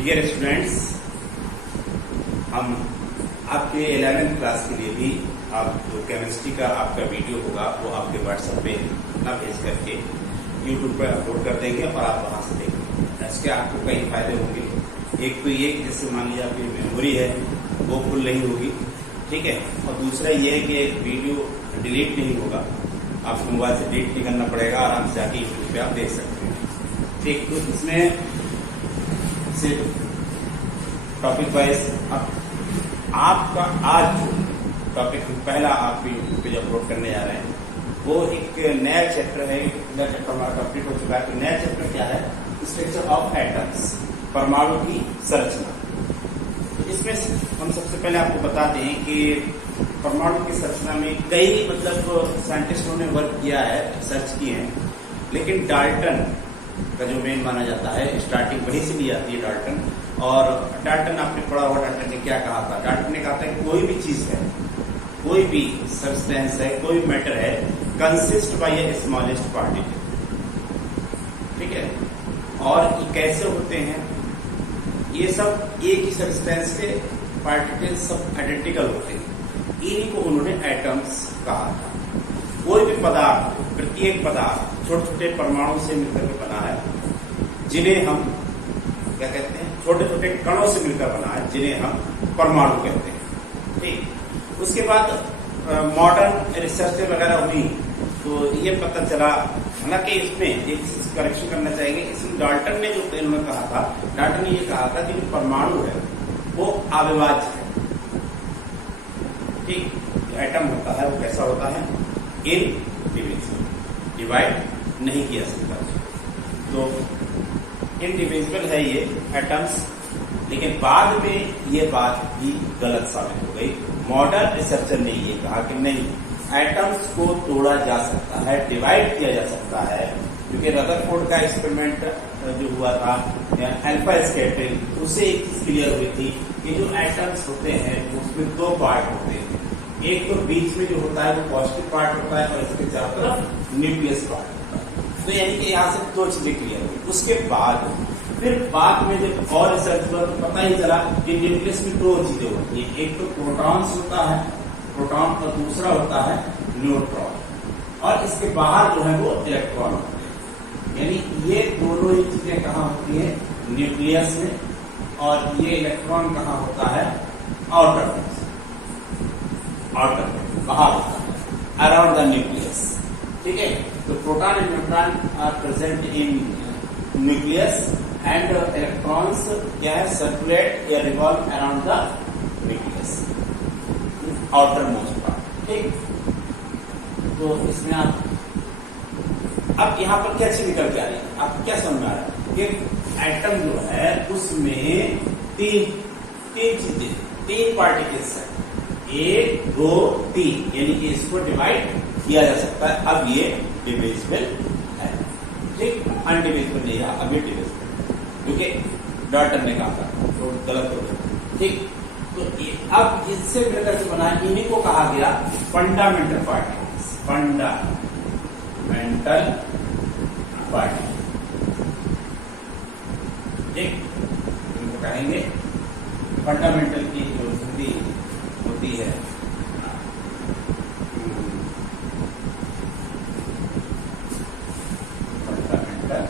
Dear students, हम आपके 11th class के लिए भी आप जो केमिस्ट्री का आपका वीडियो होगा वो आपके व्हाट्सएप पे ना भेज करके यूट्यूब पर अपलोड कर देंगे और आप वहां से देखेंगे। इसके आपको कई फायदे होंगे। एक तो ये कि जैसे मान लीजिए आपकी मेमोरी है वो फुल नहीं होगी, ठीक है। और दूसरा ये है कि वीडियो डिलीट नहीं होगा, आपको मोबाइल से डिलीट नहीं करना पड़ेगा, आराम से जाके यूट्यूब पे आप देख सकते हैं। ठीक, तो इसमें सिर्फ टॉपिक वाइज आपका आज जो टॉपिक पहला आप यूट्यूब पे अपलोड करने जा रहे हैं वो एक नया चैप्टर है। नया चैप्टर हमारा कंप्लीट हो चुका है। तो नया चैप्टर क्या है? स्ट्रक्चर ऑफ एटम्स, परमाणु की संरचना। तो इसमें हम सबसे पहले आपको बताते हैं कि परमाणु की संरचना में कई साइंटिस्टों ने वर्क किया है, सर्च किए हैं, लेकिन डाल्टन का जो मेन माना जाता है, स्टार्टिंग वहीं से ली जाती है डाल्टन। और डाल्टन आपने पढ़ा होगा, डाल्टन ने क्या कहा था? डाल्टन ने कहा था कि कोई भी चीज है, कोई भी सब्सटेंस है, कोई मैटर है, consist by A smallest particle, ठीक है। और ये कैसे होते हैं? ये सब एक ही सब्सटेंस के पार्टिकल सब आइडेंटिकल होते हैं, इन्हीं को उन्होंने एटम्स कहा था। कोई भी पदार्थ, प्रत्येक पदार्थ छोटे छोटे परमाणु से मिलकर के बना है, जिन्हें हम क्या कहते हैं? छोटे छोटे कणों से मिलकर बना है, जिन्हें हम परमाणु कहते हैं। ठीक, उसके बाद मॉडर्न रिसर्च वगैरह हुई तो ये पता चला, हालांकि इसमें एक चीज करेक्शन करना चाहिए। इसमें डाल्टन ने जो इन्होंने कहा था, डाल्टन ने ये कहा था कि जो परमाणु है वो अविभाज्य है। ठीक, एटम होता है वो कैसा होता है? इनडिविजिबल, डिवाइड नहीं किया सकता। तो इनडिविजिबल है ये एटम्स, लेकिन बाद में ये बात भी गलत साबित हो गई। मॉडर्न रिसर्चर ने ये कहा कि नहीं, एटम्स को तोड़ा जा सकता है, डिवाइड किया जा सकता है, क्योंकि रदरफोर्ड का एक्सपेरिमेंट जो हुआ था अल्फा स्कैटरिंग, उससे एक चीज क्लियर हुई थी कि जो एटम्स होते हैं उसमें दो पार्ट होते हैं। एक तो बीच में जो होता है वो पॉजिटिव पार्ट होता है और इसके चारों तरफ न्यूक्लियस पार्ट होता है। तो यानी कि यहाँ से दो चीजें क्लियर हुई। उसके बाद फिर बाद में जब और रिसर्च हुआ तो पता ही चला कि न्यूक्लियस में दो चीजें होती है, एक तो प्रोटॉन्स होता है, प्रोटॉन, और दूसरा होता है न्यूट्रॉन, और इसके बाहर जो है वो इलेक्ट्रॉन होते हैं। यानी ये दोनों ही चीजें कहाँ होती है? न्यूक्लियस में, और ये इलेक्ट्रॉन कहाँ होता है? आउटर बाहर होता है, अराउंड द न्यूक्लियस, ठीक है। तो proton and neutron are present in nucleus and electrons क्या है? सर्कुलेट या revolve around the nucleus, outer most part. ठीक, तो इसमें आप अब यहाँ पर क्या चीज निकल के आ रही है? आपको क्या समझ में आ रहा है कि एटम जो है उसमें तीन चीजें, तीन पार्टिकल्स है, एक, दो, तीन, यानी कि इसको डिवाइड किया जा सकता है। अब ये डिविजिबल है, ठीक, अनडिविजिबल नहीं है, अब ये डिविजिबल, क्योंकि डाल्टन ने कहा था, तो गलत हो गया। ठीक, तो अब इससे मिलकर के बना, इन्हीं को कहा गया फंडामेंटल पार्टिकल्स, फंडामेंटल पार्टिकल। ठीक, इनको कहेंगे फंडामेंटल की जो हिंदी होती है फंडामेंटल,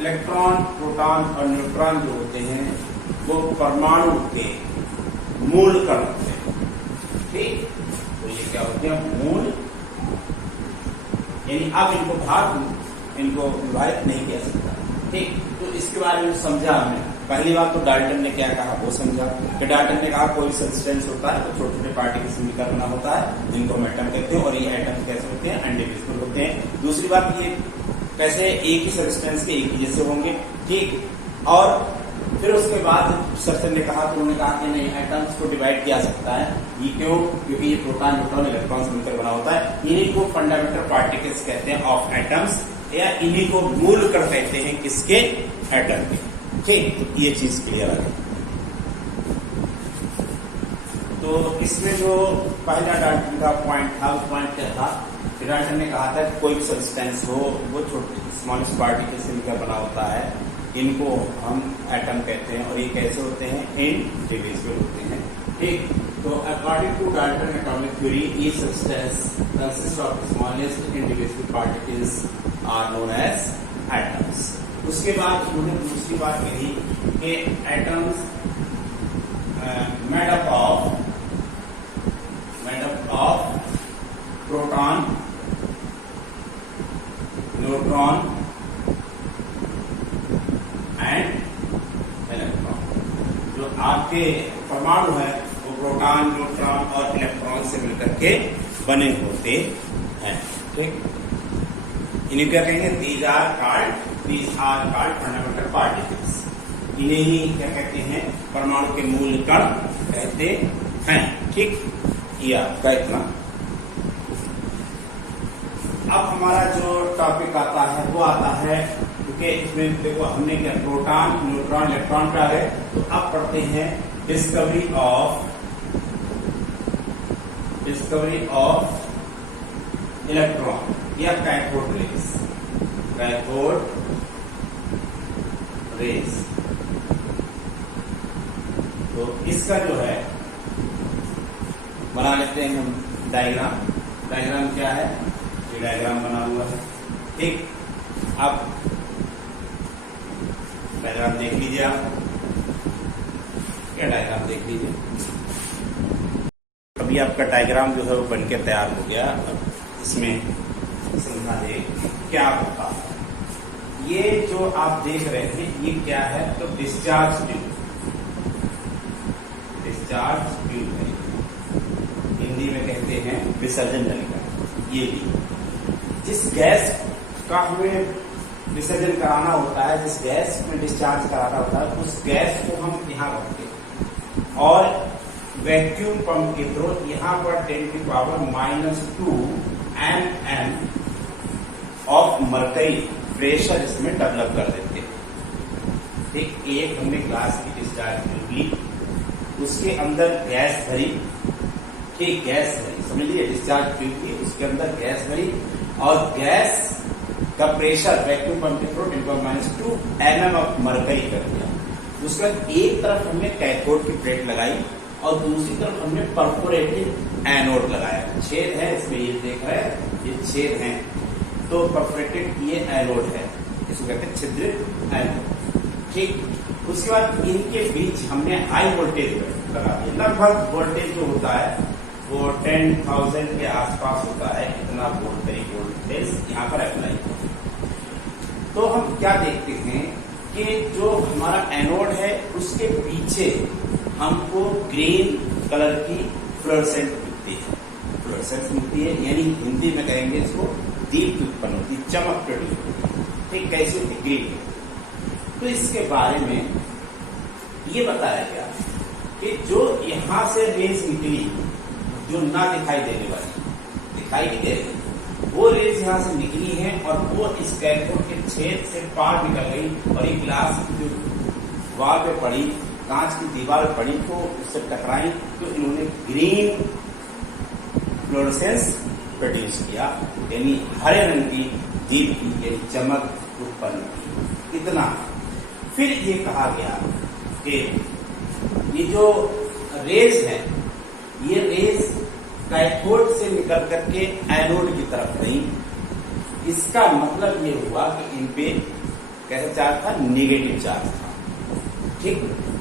इलेक्ट्रॉन, प्रोटॉन और न्यूट्रॉन जो होते हैं वो परमाणु के मूल कण होते हैं। ठीक, तो ये क्या होते हैं? मूल, यानी अब इनको विभाजित नहीं किया सकता। ठीक, तो इसके बारे में समझा हमने। पहली बात तो डाल्टन ने क्या कहा वो समझा कि डाल्टन ने कहा कोई सब्सटेंस होता है तो छोटे छोटे पार्टिकल से मिलकर बना होता है, जिनको हम एटम कहते हैं, और ये एटम कैसे होते हैं? अनडिविजिबल होते हैं। दूसरी बात, ये कैसे एक ही सब्सटेंस के एक ही जैसे होंगे। ठीक, और फिर उसके बाद सर्चर ने कहा तो उन्होंने कहा कि नहीं, एटम्स को डिवाइड किया सकता है। ये क्यों? क्योंकि ये प्रोटॉन, न्यूट्रॉन, इलेक्ट्रॉन से मिलकर बना होता है। इन्हीं को फंडामेंटल पार्टिकल्स कहते हैं ऑफ एटम्स, या इन्हीं को मूल कण कहते हैं किसके? एटम के। ठीक, ये चीज क्लियर है। तो इसमें जो पहला डाल्टन का पॉइंट था, उस पॉइंट क्या था फिर डाल्टन ने कहा था कि कोई भी सब्सटेंस हो वो छोटे स्मॉलेस्ट पार्टिकल से मिलकर बना होता है, इनको हम एटम कहते हैं और ये कैसे होते हैं, इनडिविजुअल होते हैं। ठीक, तो according to Dalton atomic theory each substance consist of smallest individual particles are known as atoms. उसके बाद उन्होंने दूसरी बात कही कि atoms made up of proton, neutron and electron. जो आपके परमाणु है वो प्रोटॉन, न्यूट्रॉन और इलेक्ट्रॉन से मिलकर के बने होते हैं। ठीक, इन्हें क्या कहेंगे, these are called fundamental particles. इन्हें ही क्या कहते हैं, परमाणु के मूल कण कहते हैं। ठीक, ये आपका इतना। अब हमारा जो टॉपिक आता है वो आता है, क्योंकि इसमें देखो हमने क्या प्रोटॉन, न्यूट्रॉन, इलेक्ट्रॉन पे आ गए, तो अब पढ़ते हैं डिस्कवरी ऑफ इलेक्ट्रॉन या कैथोड रेज। तो इसका जो है बना लेते हैं हम डायग्राम क्या है, ये डायग्राम बना हुआ है। ठीक, अब डायग्राम देख लीजिए आप, क्या डायग्राम देख लीजिए। अभी आपका डायग्राम जो है वो बनके तैयार हो गया। अब इसमें समझा दे क्या होता है। ये जो आप देख रहे हैं ये क्या है, तो डिस्चार्ज ट्यूब है, हिंदी में कहते हैं विसर्जन नलिका। ये भी जिस गैस का हमें विसर्जन कराना होता है, जिस गैस में डिस्चार्ज कराना होता है, उस गैस को हम यहाँ रखते हैं और वैक्यूम पंप के थ्रू यहाँ पर 10⁻⁻² mm ऑफ मर्करी प्रेशर इसमें डेवलप कर देते हैं। ठीक, एक हमने ग्लास की डिस्चार्ज ट्यूब ली, उसके अंदर गैस भरी। ठीक, गैस भरी, समझ लीजिए डिस्चार्ज ट्यूब की, उसके अंदर गैस भरी और गैस का प्रेशर वैक्यूम पंप के थ्रू 10⁻² mm ऑफ मर्करी कर दिया। उसके बाद एक तरफ हमने कैथोड की प्लेट लगाई और दूसरी तरफ हमने परफोरेटेड एनोड लगाया। छेद है इसमें, ये देख रहे हैं, ये छेद है, तो परफोरेटेड ये एनोड है, इसको कहते हैं छिद्रित एनोड। ठीक, उसके बाद इनके बीच हमने हाई वोल्टेज लगा दिया। लगभग वोल्टेज जो होता है वो 10,000 के आसपास होता है, इतना वोल्टेज यहाँ पर अप्लाई। तो हम क्या देखते हैं कि जो हमारा एनोड है उसके पीछे हमको ग्रीन कलर की फ्लोरेसेंट मिलती है, यानी हिंदी में कहेंगे इसको दीप्त उत्पन्न होती, चमक प्रोड्यूस होती है। ठीक, कैसे होती, ग्रीन। तो इसके बारे में ये बताया गया कि जो यहां से रेज निकली, जो ना दिखाई देने वाली, दिखाई नहीं दे रही, वो रेज यहां से निकली है और वो इस कैथोड के छेद से पार निकल गई और एक ग्लास की जो वॉल पे पड़ी, कांच की दीवार पड़ी, तो उससे टकराई, तो इन्होंने ग्रीन फ्लोरेसेंस प्रोड्यूस किया, यानी हरे रंग की दीप्ति यानी चमक उत्पन्न की। इतना। फिर ये कहा गया कि ये जो रेज है, ये रेज कैथोड से निकल करके एनोड की तरफ गई। इसका मतलब ये हुआ कि इन पे कैसा चार्ज था, नेगेटिव चार्ज था। ठीक,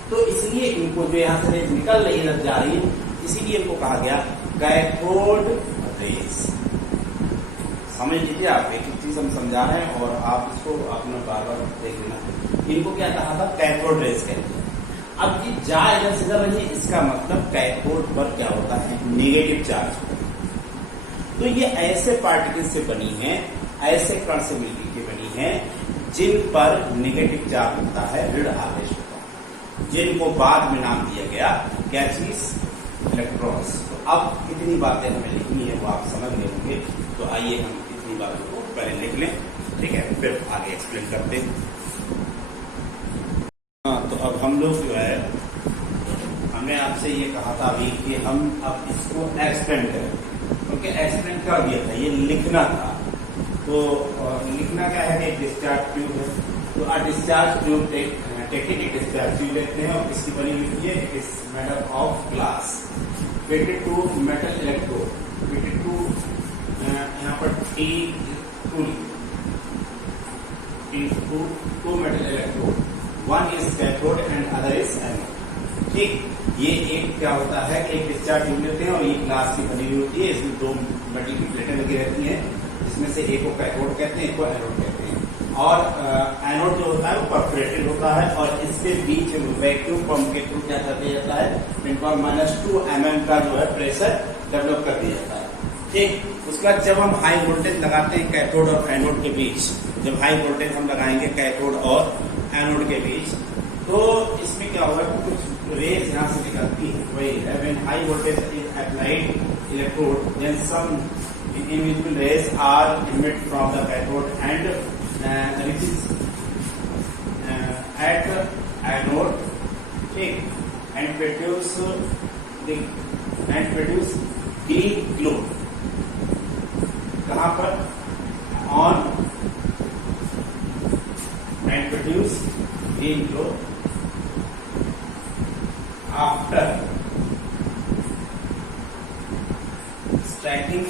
तो इसलिए इनको जो यहां से रेज निकल रही है, जा रही है, इसीलिए इनको कहा गया कैथोड रेज। समझ लीजिए, आप एक चीज हम समझा रहे हैं और आप इसको अपना बार बार देख लेना। इनको क्या कहा था, कैथोड रेज कहते हैं। अब ये जा इधर से रही है, इसका मतलब कैथोड पर क्या होता है, नेगेटिव चार्ज होता है। तो ये ऐसे पार्टिकल से बनी है, ऐसे कण से मिलकर के बनी है जिन पर नेगेटिव चार्ज होता है, ऋण आवेश होता है, जिनको बाद में नाम दिया गया क्या चीज, इलेक्ट्रॉन्स। तो अब कितनी बातें हमें लिखनी है वो आप समझ गए होंगे। तो आइए हम इतनी बातों को पहले लिख लें, ठीक है, फिर आगे एक्सप्लेन करते हैं। तो अब हम लोग जो है, हमने आपसे ये कहा था अभी कि हम अब इसको एक्सपेंड करेंगे। तो क्योंकि एक्सप्लेन कर दिया था, ये लिखना था। तो लिखना क्या है कि डिस्चार्ज ट्यूब है, तो डिस्चार्ज ट्यूब टेकिंग एक डिस्चार्ज ट्यूब लेते हैं और किसकी बनी हुई है, it is made up of glass fitted to metal electrode, fitted to यहाँ पर two metal electrode, one is cathode and other is anode. ठीक, ये एक क्या होता है कि एक डिस्चार्ज ट्यूब लेते हैं और ये ग्लास की बनी हुई होती है, इसमें दो मेटल की प्लेटें लगी रहती हैं, जिसमें से एक को कैथोड कहते हैं, एक को एनोड कहते हैं। और एनोड जो होता है वो परफोरेटेड होता है और इसके बीच वैक्यूम पंप के थ्रू क्या कर दिया जाता है, -2 mm का जो है प्रेशर डेवलप कर दिया जाता है। ठीक, उसके बाद जब हम हाई वोल्टेज लगाते हैं कैथोड और एनोड के बीच, जब हाई वोल्टेज हम लगाएंगे कैथोड और एनोड के बीच, तो इसमें क्या होगा, कुछ रेज यहाँ से निकलती है, वही है when high voltage is applied electrode then some invisible rays are emitted from the cathode and reaches at the anode, and produce green glow. कहाँ पर, on and produce green glow after striking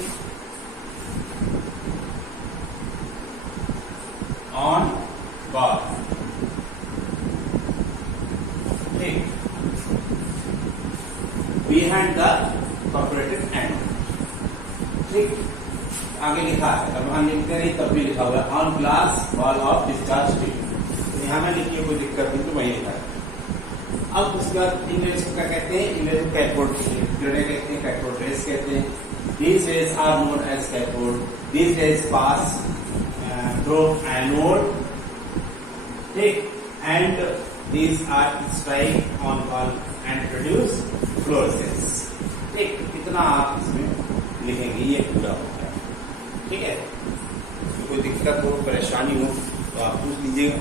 on bar. ठीक, behind the perforated anode. ठीक, आगे लिखा है, अब हम लिखते नहीं तब भी लिखा हुआ है on glass wall of discharge tube, तो यहाँ में लिखिए, कोई दिक्कत नहीं, तो वही लिखा है। अब उसके बाद इंग्लिश क्या कहते हैं, इंग्लिश कैथोड कहते हैं, कैथोड रेस कहते हैं। These rays are known as cathode. These rays pass through anode, and these are strike on wall and produce fluorescence. ठीक, इतना आप इसमें लिखेंगे, ये पूरा होता है। ठीक है, तो कोई दिक्कत हो, परेशानी हो तो आप पूछ लीजिएगा।